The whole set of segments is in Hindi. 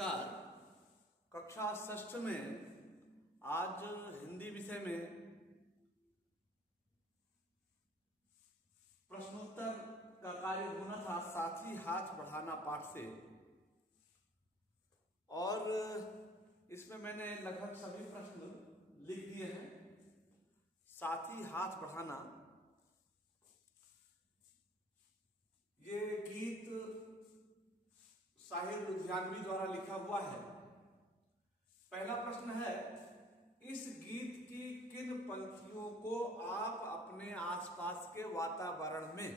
नमस्कार। कक्षा 6 में आज हिंदी विषय में प्रश्नोत्तर का कार्य होना था, साथी हाथ बढ़ाना पाठ से। और इसमें मैंने लगभग सभी प्रश्न लिख दिए हैं। साथी हाथ बढ़ाना, ये गीत साहिर लुधियानवी द्वारा लिखा हुआ है। पहला प्रश्न है, इस गीत की किन पंक्तियों को आप अपने आसपास के वातावरण में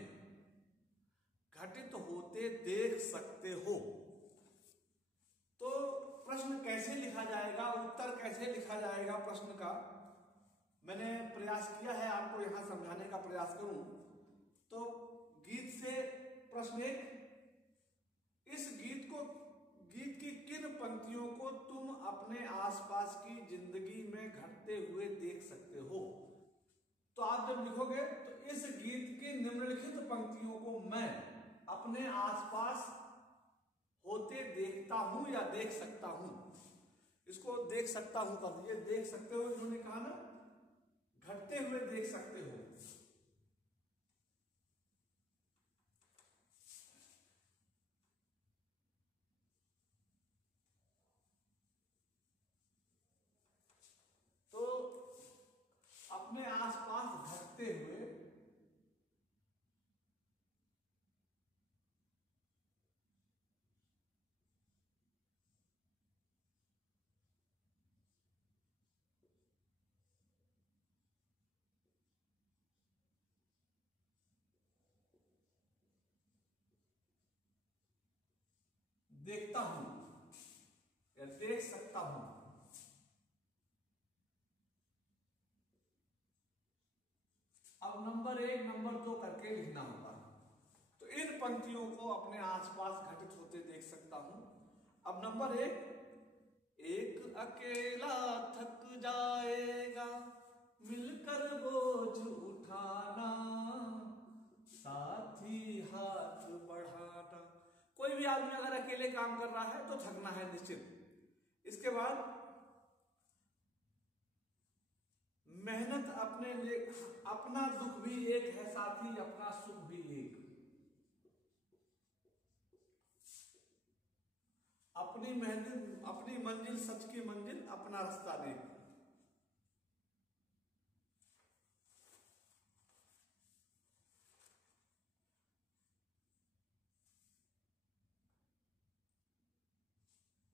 घटित होते देख सकते हो? तो प्रश्न कैसे लिखा जाएगा, उत्तर कैसे लिखा जाएगा प्रश्न का मैंने प्रयास किया है, आपको यहां समझाने का प्रयास करूं। तो गीत से प्रश्न एक, इस गीत की किन पंक्तियों को तुम अपने आसपास की जिंदगी में घटते हुए देख सकते हो? तो आप जब लिखोगे तो इस गीत की निम्नलिखित पंक्तियों को मैं अपने आसपास होते देखता हूं या देख सकता हूं। इसको देख सकता हूं कर दीजिए। देख सकते हो, इन्होंने कहा ना, घटते हुए देख सकते हो। तो अपने आसपास घटते हुए देखता हूं या देख सकता हूं। अब नंबर 1, नंबर 2 करके लिखना होगा। तो इन पंक्तियों को अपने आसपास घटित होते देख सकता हूं। अब नंबर 1, एक अकेला थक जाएगा मिलकर बोझ उठाना, साथी हाथ बढ़ाना। कोई भी आदमी अगर अकेले काम कर रहा है तो थकना है निश्चित। इसके बाद मेहनत अपने लिए, अपना दुख भी एक है साथी, अपना सुख भी एक। अपनी मेहनत, अपनी मंजिल सच की मंजिल, अपना रास्ता देख।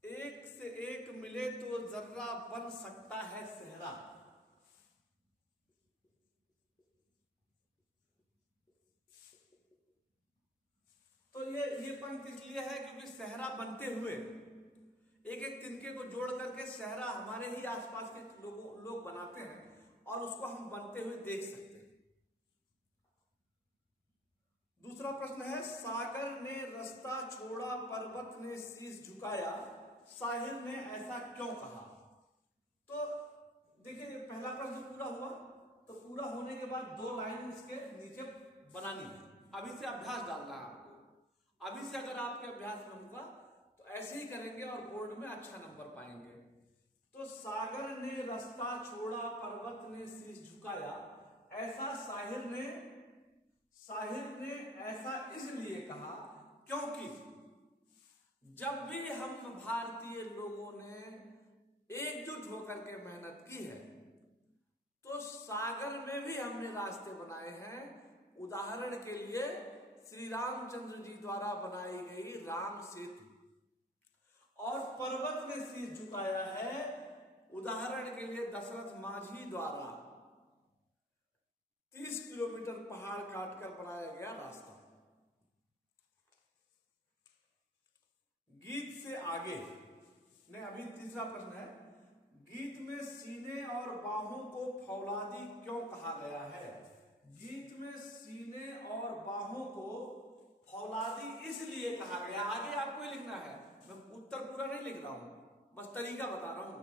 एक से एक मिले तो जर्रा बन सकता है सेहरा। तो ये पंक्ति इसलिए है क्योंकि सेहरा बनते हुए एक एक तिनके को जोड़ करके सेहरा हमारे ही आसपास के लोग बनाते हैं और उसको हम बनते हुए देख सकते हैं। दूसरा प्रश्न है, सागर ने रास्ता छोड़ा पर्वत ने शीश झुकाया, साहिर ने ऐसा क्यों कहा? तो देखिए, पहला प्रश्न पूरा हुआ। तो पूरा होने के बाद 2 लाइन इसके नीचे बनानी है। अभी से अभ्यास डालना है आपको। अभी से अगर आपके अभ्यास में होगा तो ऐसे ही करेंगे और बोर्ड में अच्छा नंबर पाएंगे। तो सागर ने रास्ता छोड़ा पर्वत ने शीश झुकाया, ऐसा साहिर ने ऐसा इसलिए कहा क्योंकि जब भी हम भारतीय लोगों ने एकजुट होकर के मेहनत की है तो सागर में भी हमने रास्ते बनाए हैं। उदाहरण के लिए श्री रामचंद्र जी द्वारा बनाई गई राम सेतु, और पर्वत ने शीश झुकाया है उदाहरण के लिए दशरथ माझी द्वारा 30 किलोमीटर पहाड़ काटकर बनाया गया रास्ता। गीत से आगे ने अभी तीसरा प्रश्न है, गीत में सीने और बाहों को फौलादी क्यों कहा गया है? गीत में सीने और बाहों को फौलादी इसलिए कहा गया। आगे आपको ही लिखना है, मैं उत्तर पूरा नहीं लिख रहा हूं, बस तरीका बता रहा हूं।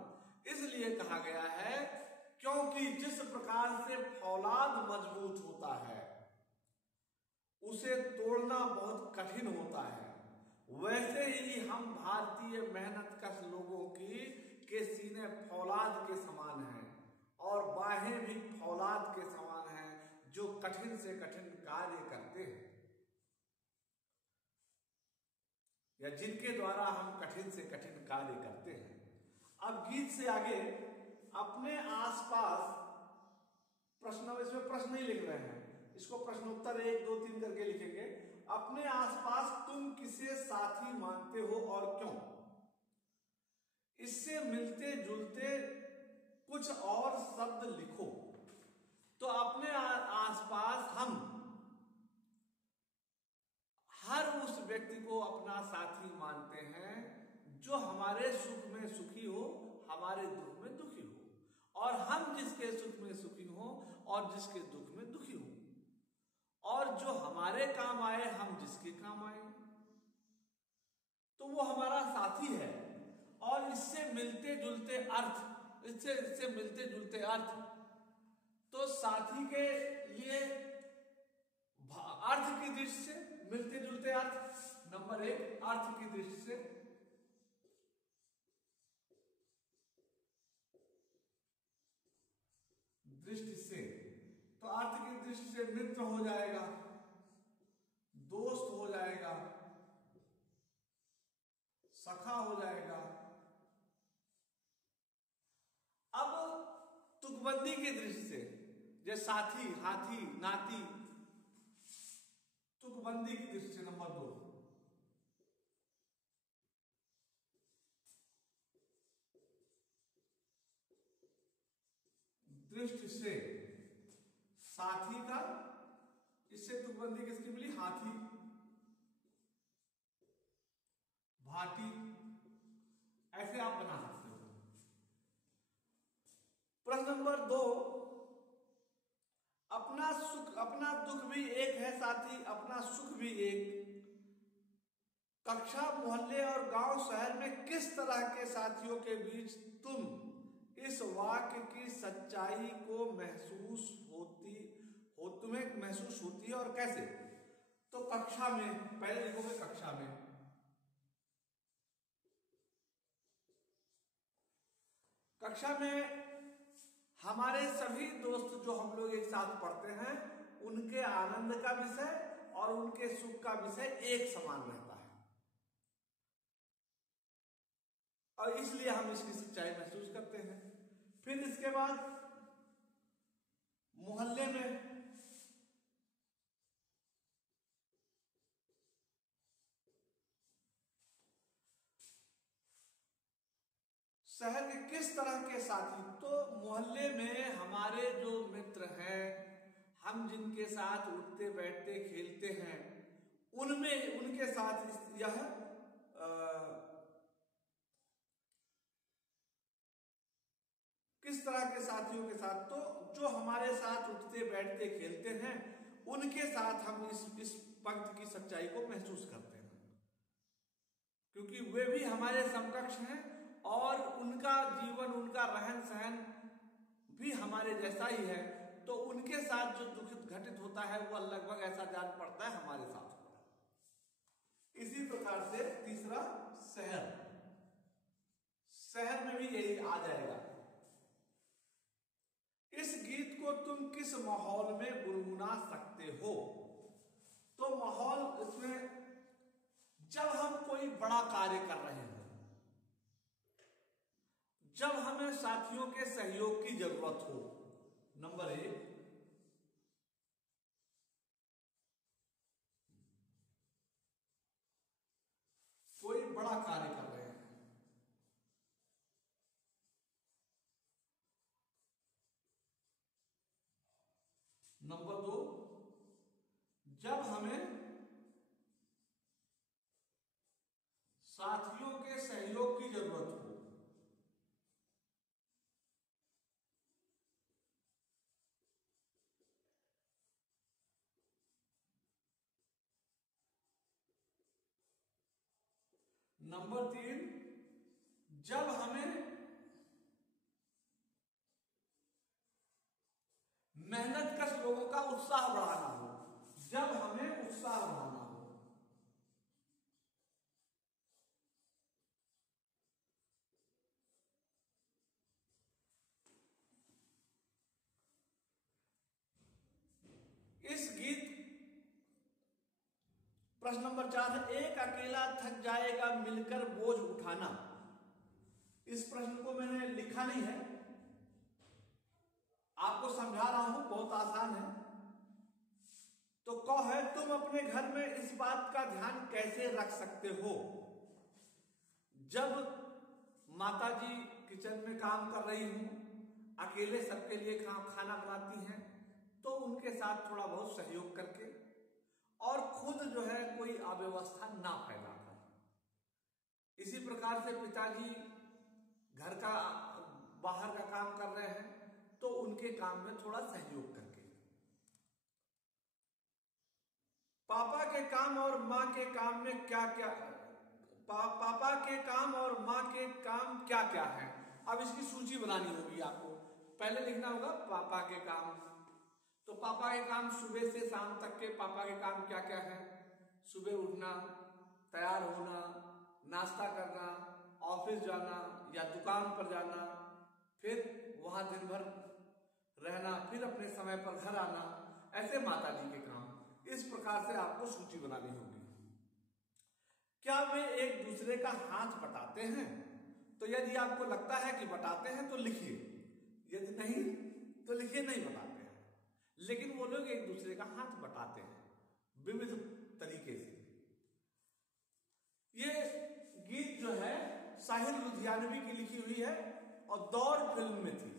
इसलिए कहा गया है क्योंकि जिस प्रकार से फौलाद मजबूत होता है उसे तोड़ना बहुत कठिन होता है, वैसे ही हम भारतीय मेहनतकश लोगों के सीने फौलाद के समान हैं और बाहें भी फौलाद के समान हैं, जो कठिन से कठिन कार्य करते हैं या जिनके द्वारा हम कठिन से कठिन कार्य करते हैं। अब गीत से आगे अपने आसपास प्रश्न, इसमें प्रश्न नहीं लिख रहे हैं, इसको प्रश्नोत्तर 1 2 3 करके लिखेंगे। अपने आसपास तुम किसे साथी मानते हो और क्यों? इससे मिलते जुलते कुछ और शब्द लिखो। तो अपने आसपास हम हर उस व्यक्ति को अपना साथी मानते हैं जो हमारे सुख में सुखी हो, हमारे दुख में दुखी हो, और हम जिसके सुख में सुखी हो और जिसके दुख में दुखी हो, और जो हमारे काम आए हम जिसके काम आए, तो वो हमारा साथी है। और इससे मिलते जुलते अर्थ, इससे मिलते जुलते अर्थ, तो साथी के लिए अर्थ की दृष्टि से मिलते जुलते अर्थ, नंबर 1 अर्थ की दृष्टि से तो अर्थ की दृष्टि से मित्र हो जाएगा, दोस्त हो जाएगा, सखा हो जाएगा। अब तुकबंदी की दृष्टि से, जैसे साथी, हाथी, नाती, तुकबंदी की दृष्टि से नंबर 2, दृष्टि से साथी का, इससे तुकबंदी किसकी मिली? हाथी, भाटी, ऐसे आप बना सकते हो। प्रश्न नंबर 2, अपना सुख अपना दुख भी एक है साथी, अपना सुख भी एक। कक्षा, मोहल्ले और गांव शहर में किस तरह के साथियों के बीच तुम इस वाक्य की सच्चाई को तुम्हें महसूस होती है और कैसे? तो कक्षा में, पहले लिखोगे कक्षा में। कक्षा में हमारे सभी दोस्त जो हम लोग एक साथ पढ़ते हैं, उनके आनंद का विषय और उनके सुख का विषय एक समान रहता है, और इसलिए हम इसकी सच्चाई महसूस करते हैं। फिर इसके बाद मोहल्ले में, शहर के किस तरह के साथी? तो मोहल्ले में हमारे जो मित्र हैं, हम जिनके साथ उठते बैठते खेलते हैं, उनमें उनके साथ यह किस तरह के साथियों के साथ? तो जो हमारे साथ उठते बैठते खेलते हैं, उनके साथ हम इस पंक्ति की सच्चाई को महसूस करते हैं, क्योंकि वे भी हमारे समकक्ष हैं और उनका जीवन, उनका रहन सहन भी हमारे जैसा ही है। तो उनके साथ जो दुख घटित होता है वह लगभग ऐसा जान पड़ता है हमारे साथ होता है। इसी प्रकार से तीसरा शहर, शहर में भी यही आ जाएगा। इस गीत को तुम किस माहौल में गुनगुना सकते हो? तो माहौल इसमें जब हम कोई बड़ा कार्य कर रहे हैं, जब हमें साथियों के सहयोग की जरूरत हो, नंबर 1, कोई बड़ा कार्य कर रहे हैं, नंबर 2, जब हमें साथियों के सहयोग की जरूरत हो, नंबर 3, जब हमें मेहनतकश लोगों का उत्साह बढ़ाना हो, जब हमें उत्साह बढ़ाना हो। इस गीत प्रश्न नंबर 4 है, एक अकेला थक जाएगा मिलकर बोझ उठाना। इस प्रश्न को मैंने लिखा नहीं है, आपको समझा रहा हूं, बहुत आसान है। तो क है, तुम अपने घर में इस बात का ध्यान कैसे रख सकते हो जब माता जी किचन में काम कर रही हूं, अकेले सबके लिए खाना बनाती हैं, तो उनके साथ थोड़ा बहुत सहयोग करके और खुद जो है कोई अव्यवस्था ना फैला कर। इसी प्रकार से पिताजी घर का बाहर का काम कर रहे हैं तो उनके काम में थोड़ा सहयोग करके। पापा के काम और माँ के काम में क्या क्या, पापा के काम और माँ के काम क्या क्या है। अब इसकी सूची बनानी होगी आपको। पहले लिखना होगा पापा के काम। तो पापा के काम सुबह से शाम तक के पापा के काम क्या क्या है। सुबह उठना, तैयार होना, नाश्ता करना, ऑफिस जाना या दुकान पर जाना, फिर वहां दिन भर रहना, फिर अपने समय पर घर आना, ऐसे माता जी के काम। इस प्रकार से आपको सूची बनानी होगी। क्या वे एक दूसरे का हाथ बटाते हैं? तो यदि आपको लगता है कि बटाते हैं तो लिखिए, यदि नहीं तो लिखिए नहीं बटाते हैं। लेकिन वो लोग एक दूसरे का हाथ बटाते हैं विविध तरीके से। ये गीत जो है साहिर लुधियानवी की लिखी हुई है और दौर फिल्म में थी।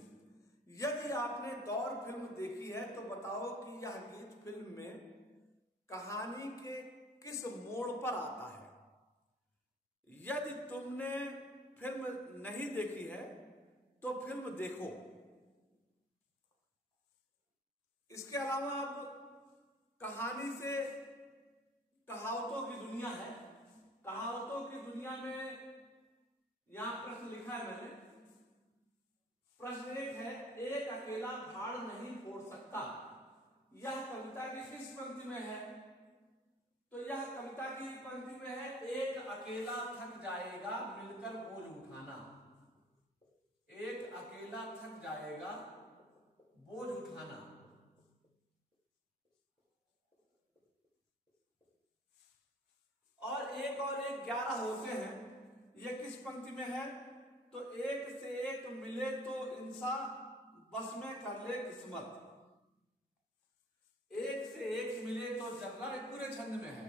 यदि आपने दौर फिल्म देखी है तो बताओ कि यह गीत फिल्म में कहानी के किस मोड़ पर आता है। यदि तुमने फिल्म नहीं देखी है तो फिल्म देखो। इसके अलावा अब कहानी से कहावतों की दुनिया है। कहावतों की दुनिया में यहां प्रश्न लिखा है मैंने। प्रश्न 1 है, एक अकेला भाड़ नहीं फोड़ सकता। यह कविता की किस पंक्ति में है? तो यह कविता की पंक्ति में है, एक अकेला थक जाएगा मिलकर बोझ उठाना। एक अकेला थक जाएगा बोझ उठाना। और एक 11 होते हैं। यह किस पंक्ति में है? तो एक से एक मिले तो इंसान बस में कर ले किस्मत। एक से एक मिले तो जर्रा, एक पूरे छंद में है।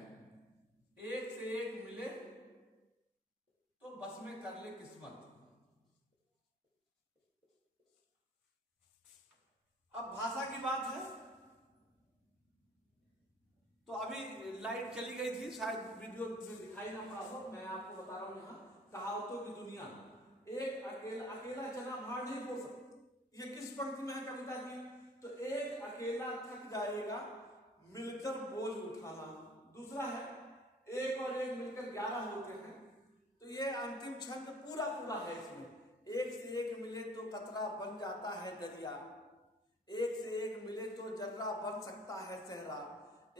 एक से एक मिले तो बस में कर ले किस्मत। अब भाषा की बात है तो अभी लाइट चली गई थी, शायद वीडियो में दिखाई ना पड़ा हो। मैं आपको बता रहा हूं यहां कहावतों की दुनिया। एक अकेला चना भाड़ नहीं फोड़ सकता। ये किस पंक्ति में है कविता की? तो एक अकेला थक जाएगा मिलकर बोझ उठाना। दूसरा है, एक और एक मिलकर 11 होते हैं। तो ये अंतिम छंद पूरा है इसमें। एक से एक मिले तो कतरा बन जाता है दरिया। एक से एक मिले तो जर्रा बन सकता है सहरा।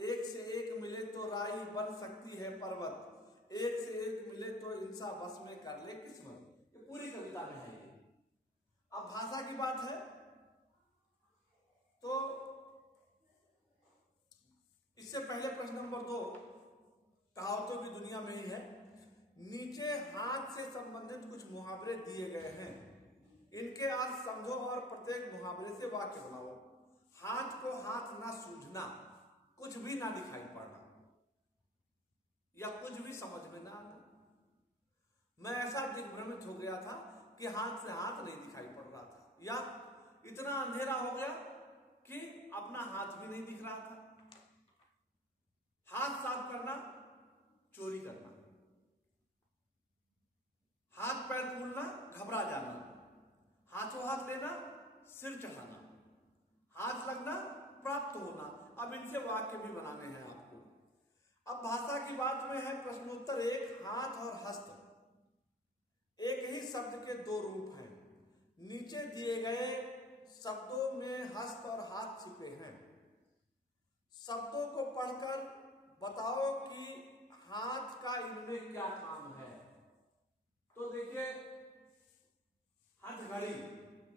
एक से एक मिले तो राई बन सकती है पर्वत। एक से एक मिले तो इंसान बस में कर ले किस्मत। ये पूरी कविता में है ये। अब भाषा की बात है तो इससे पहले प्रश्न नंबर 2 कहावतों की दुनिया में ही है। नीचे हाथ से संबंधित कुछ मुहावरे दिए गए हैं। इनके अर्थ समझो और प्रत्येक मुहावरे से वाक्य बनाओ। हाथ को हाथ ना सूझना, कुछ भी ना दिखाई पड़ना या कुछ भी समझ में ना आना। मैं ऐसा दिग्भ्रमित हो गया था कि हाथ से हाथ नहीं दिखाई पड़ रहा था, या इतना अंधेरा हो गया कि अपना हाथ भी नहीं दिख रहा था। हाथ साफ करना चोरी करना, हाथ पैर फूलना घबरा जाना, हाथों हाथ लेना सिर चढ़ाना, हाथ लगना प्राप्त होना। अब इनसे वाक्य भी बनाने हैं आपको। अब भाषा की बात में है प्रश्नोत्तर 1, हाथ और हस्त एक ही शब्द के 2 रूप हैं। नीचे दिए गए शब्दों में हस्त और हाथ छिपे हैं। शब्दों को पढ़कर बताओ कि हाथ का इनमें क्या काम है। तो देखिए, हथघड़ी,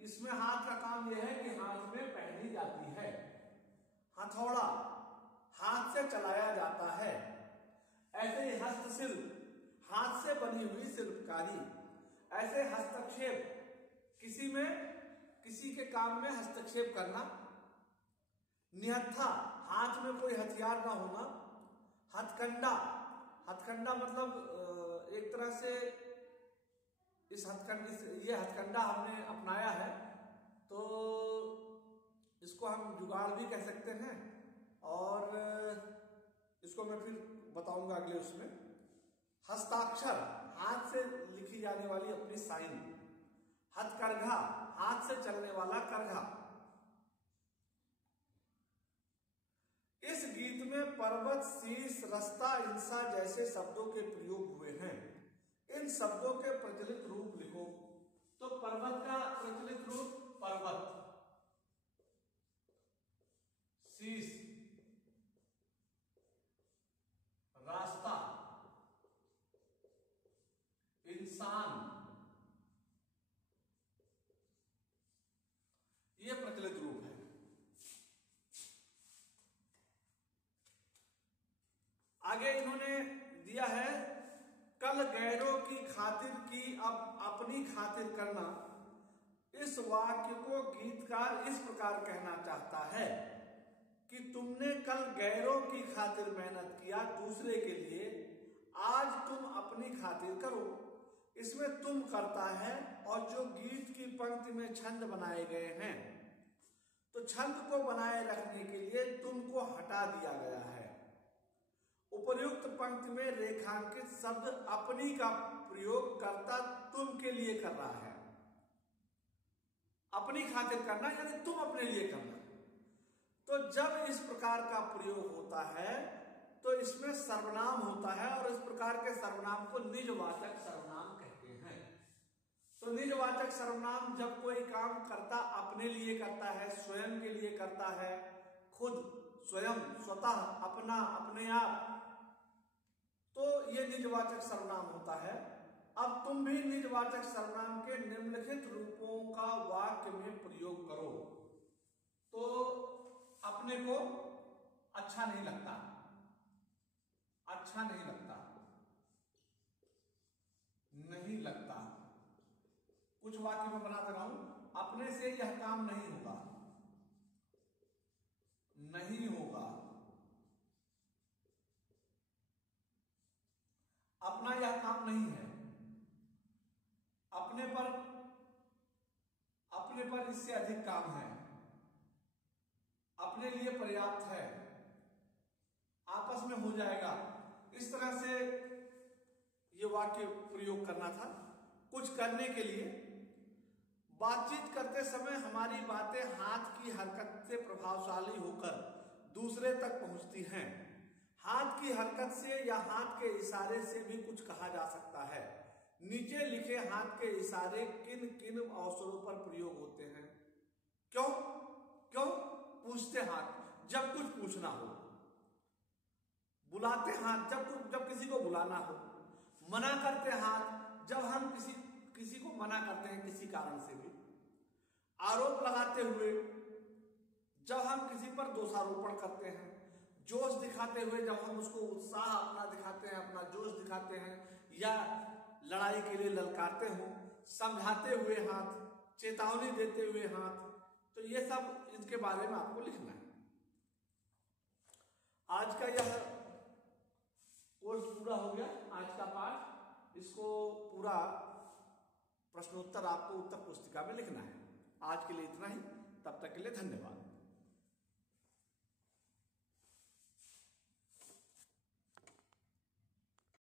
इसमें हाथ का काम यह है कि हाथ में पहनी जाती है। हथौड़ा हाथ से चलाया जाता है। ऐसे ही हस्तशिल्प हाथ से बनी हुई शिल्पकारी। ऐसे हस्तक्षेप किसी के काम में हस्तक्षेप करना। निहत्था हाथ में कोई हथियार ना होना। हथकंडा मतलब एक तरह से ये हथकंडा हमने अपनाया है, तो इसको हम जुगाड़ भी कह सकते हैं, और इसको मैं फिर बताऊंगा अगले उसमें। हस्ताक्षर हाथ से लिखी जाने वाली अपनी साइन। हथकरघा हाथ से चलने वाला करघा। इस गीत में पर्वत, शीश, रस्ता, इंसा जैसे शब्दों के प्रयोग हुए हैं। इन शब्दों के प्रचलित रूप लिखो। तो पर्वत का प्रचलित रूप पर्वत, शीश, रास्ता, इंसान, ये प्रचलित रूप है। आगे इन्होंने दिया है, कल गैरों की खातिर की अब अपनी खातिर करना। इस वाक्य को गीतकार इस प्रकार कहना चाहता है कि तुमने कल गैरों की खातिर मेहनत किया दूसरे के लिए, आज तुम अपनी खातिर करो। इसमें तुम करता है, और जो गीत की पंक्ति में छंद बनाए गए हैं, तो छंद को बनाए रखने के लिए तुम को हटा दिया गया है। उपर्युक्त पंक्ति में रेखांकित शब्द अपनी का प्रयोग करता तुम के लिए कर रहा है। अपनी खातिर करना यानी तुम अपने लिए करना। तो जब इस प्रकार का प्रयोग होता है तो इसमें सर्वनाम होता है, और इस प्रकार के सर्वनाम को निजवाचक सर्वनाम कहते हैं। तो निजवाचक सर्वनाम जब कोई काम करता अपने लिए करता है, स्वयं के लिए करता है, खुद, स्वयं, स्वतः, अपना, अपने आप, तो ये निजवाचक सर्वनाम होता है। अब तुम भी निजवाचक सर्वनाम के निम्नलिखित रूपों का वाक्य में प्रयोग करो। तो अपने को अच्छा नहीं लगता, अच्छा नहीं लगता, नहीं लगता। कुछ वाक्य में बना दे रहा हूं, अपने से यह काम नहीं होगा, नहीं होगा, अपना यह काम नहीं है, अपने पर इससे अधिक काम है, अपने लिए पर्याप्त है, आपस में हो जाएगा। इस तरह से ये वाक्य प्रयोग करना था। कुछ करने के लिए बातचीत करते समय हमारी बातें हाथ की हरकत से प्रभावशाली होकर दूसरे तक पहुंचती हैं। हाथ की हरकत से या हाथ के इशारे से भी कुछ कहा जा सकता है। नीचे लिखे हाथ के इशारे किन किन अवसरों पर प्रयोग होते हैं? क्यों? पूछते हाथ जब कुछ पूछना हो, बुलाते हाथ जब किसी को बुलाना हो, मना करते हाथ जब हम किसी को मना करते हैं किसी कारण से भी, आरोप लगाते हुए जब हम किसी पर दोषारोपण करते हैं, जोश दिखाते हुए जब हम उसको उत्साह अपना दिखाते हैं, अपना जोश दिखाते हैं, या लड़ाई के लिए ललकारते हो, समझाते हुए हाथ, चेतावनी देते हुए हाथ, तो ये सब इनके बारे में आपको लिखना है। आज का यह कोर्स पूरा हो गया, आज का पाठ। इसको पूरा प्रश्नोत्तर आपको उत्तर पुस्तिका में लिखना है। आज के लिए इतना ही, तब तक के लिए धन्यवाद।